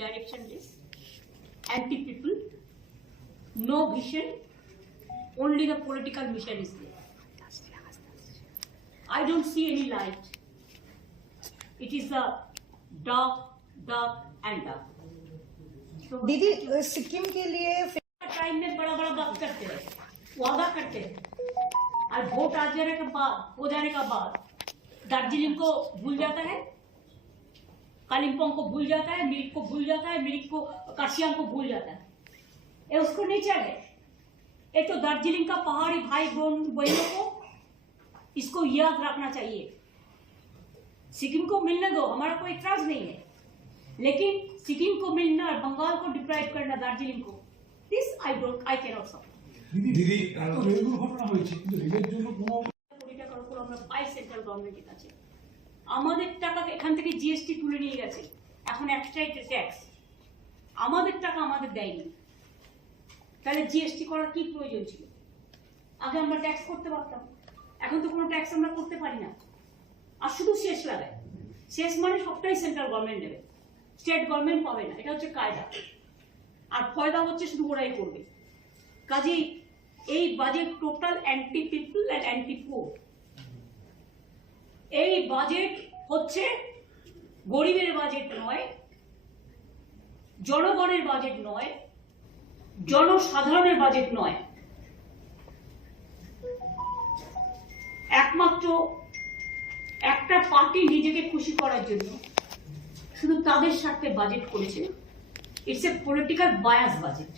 directionless, anti-people, no vision, only the political mission is there. I don't see any light. It is the dark, dark and dark. दीदी सिक्किम के लिए time में बड़ा बड़ा बात करते हैं, वादा करते हैं, और वोट आ जाने के बाद दार्जिलिंग को भूल जाता है, कालिम्पोंग को भूल जाता है, मिरिक को भूल जाता है, मिरिक को कार्शियांग को भूल जाता है। ये उसको नेचर है। ये तो दार्जिलिंग का पहाड़ी भाई बहनों को इसको याद रखना चाहिए। सिक्किम को मिलने दो, हमारा कोई इतराज नहीं है, लेकिन सिक्किम को मिलना और बंगाल को डिप्राइव करना दार्जिलिंग को, दिस आई कैनॉट सपोर्ट। দিদি এত রেল দুর্ঘটনা হয়েছে কিন্তু রেলের জন্য কোনো কোটি টাকার উপর আমরা পাই সেন্ট্রাল গভর্নমেন্টের কাছে। আমাদের টাকা এখান থেকে জিএসটি তুলে নিয়ে গেছে, এখন এক্সট্রা ট্যাক্স, আমাদের টাকা আমাদের দেয়নি, তাহলে জিএসটি করার কি প্রয়োজন ছিল? আগে আমরা ট্যাক্স করতে পারতাম, এখন তো কোনো ট্যাক্স আমরা করতে পারি না, আর শুধু শেষ লাগায়। শেষ মানে সবটাই সেন্ট্রাল গভর্নমেন্ট দেবে, স্টেট গভর্নমেন্ট পাবে না, এটা হচ্ছে কায়দা। আর ফয়দা হচ্ছে শুধু ওরাই করবে। কাজেই এই budget total anti people and anti poor. এই বাজেট হচ্ছে গরিবের বাজেট নয়, জনগণের বাজেট নয়, জনসাধারণের বাজেট নয়, একমাত্র একটা পার্টি নিজেকে খুশি করার জন্য শুধু তাদের স্বার্থে বাজেট করেছে। It's a political bias budget.